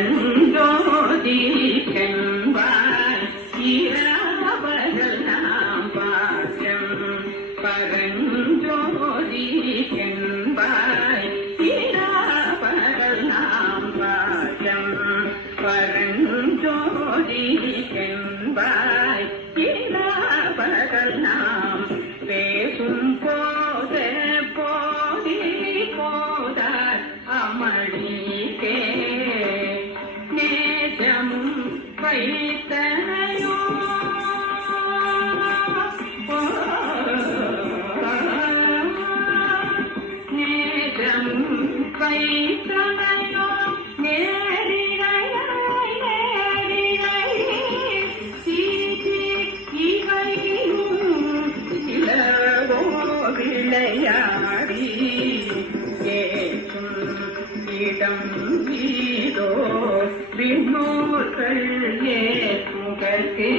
பரஞ்சோதி சென்பாய் இரவர்கள் நாம் பாசம் பரஞ்சோதி சென்பாய் இரவர்கள் நாம் பாசம் பரஞ்சோதி சென்பாய் இரவர்கள் நாம் பேசும் போதே போதி போதார் அமளிக்கே நேசம் வைத்தனையோ நேசம் வைத்தனையோ நேரிடை சீதி இவையும் இளவோ விளையாடி ஏற்றும் இடம் இதோ விண்ணோர்கள் ஏற்றுகற்கு